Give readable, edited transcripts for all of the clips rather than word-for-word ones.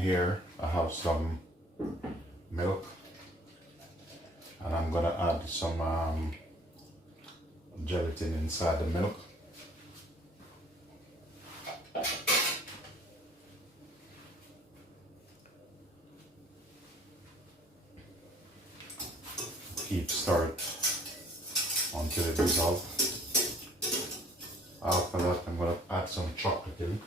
here I have some milk, and I'm gonna add some gelatin inside the milk. Keep stir it until it dissolves. After that, I'm gonna add some chocolate in.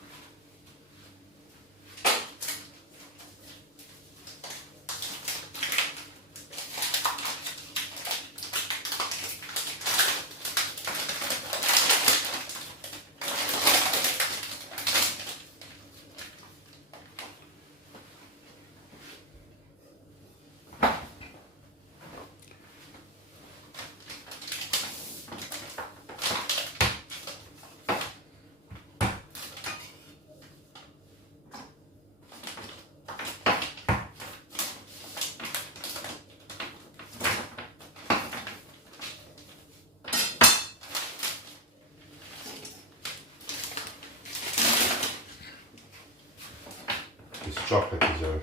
This chocolate is a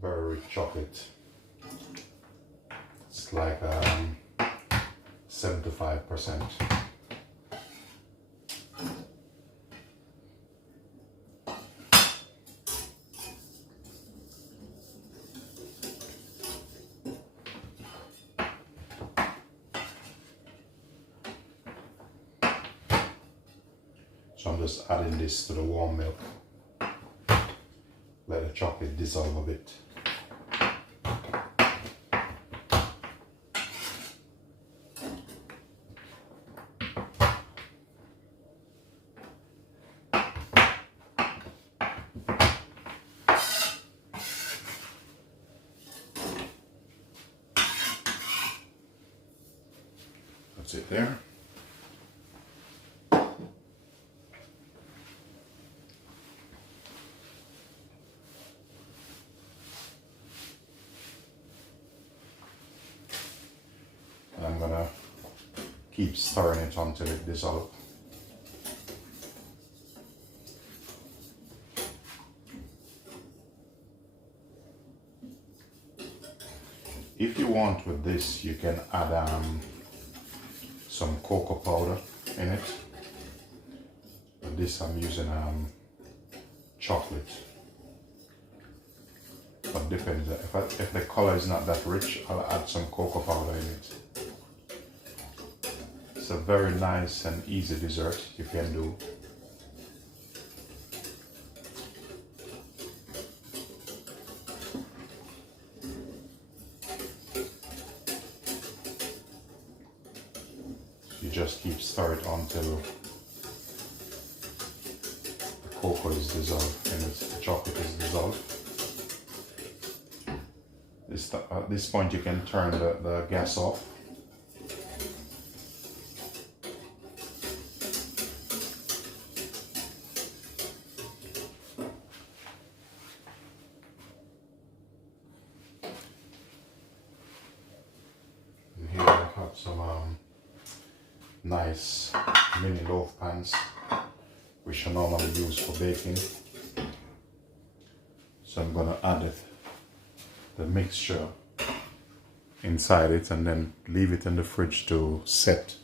very rich chocolate. It's like 75%. So I'm just adding this to the warm milk. Let the chocolate dissolve a bit. That's it there. I'm gonna keep stirring it until it dissolves. If you want with this, you can add some cocoa powder in it. With this, I'm using chocolate. But depends. If the color is not that rich, I'll add some cocoa powder in it. It's a very nice and easy dessert you can do. You just keep stir it until the cocoa is dissolved and the chocolate is dissolved. At this point you can turn the gas off. And here I have some nice mini loaf pans, which I normally use for baking. So I'm gonna add the mixture inside it and then leave it in the fridge to set.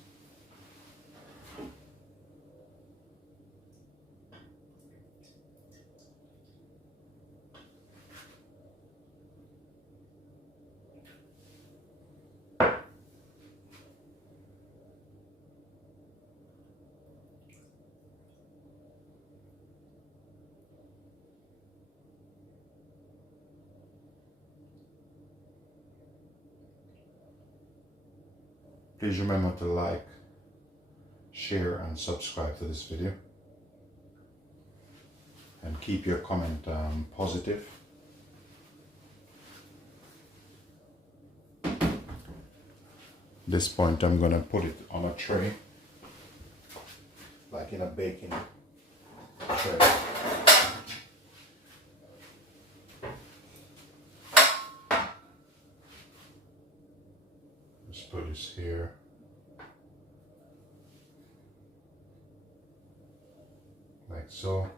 Please remember to like, share and subscribe to this video. And keep your comment positive. At this point I'm going to put it on a tray, like in a baking tray. Just put this here. Like so.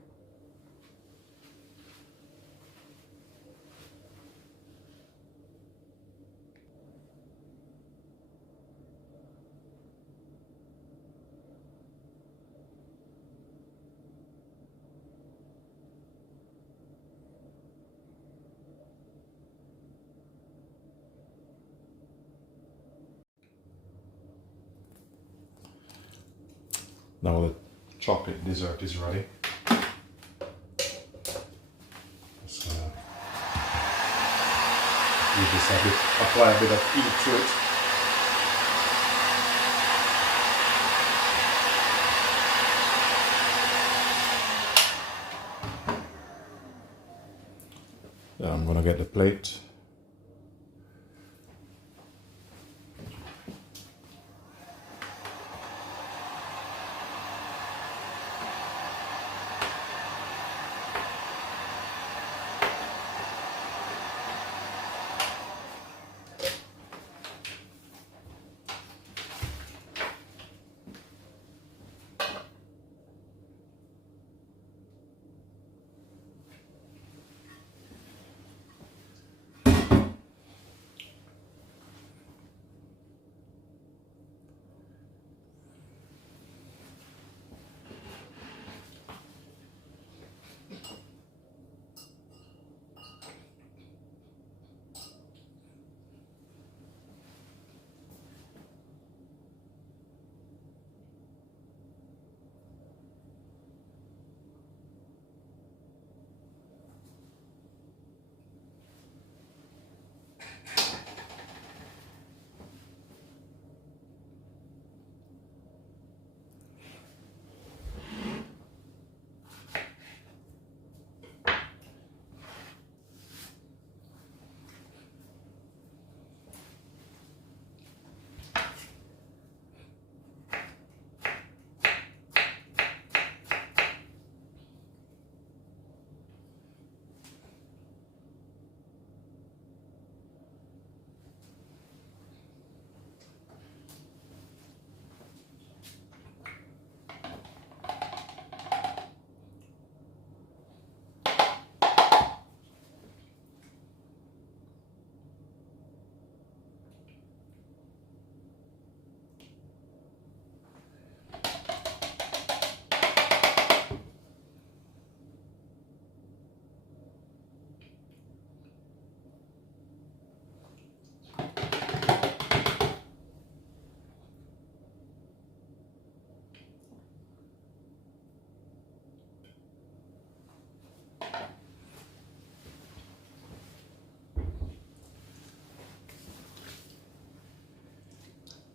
Now the chocolate dessert is ready. Let's give this a bit, apply a bit of heat to it. Then I'm gonna get the plate.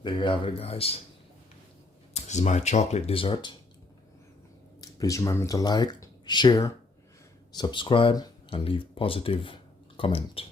There you have it, guys. This is my chocolate dessert. Please remember to like, share, subscribe, and leave positive comment.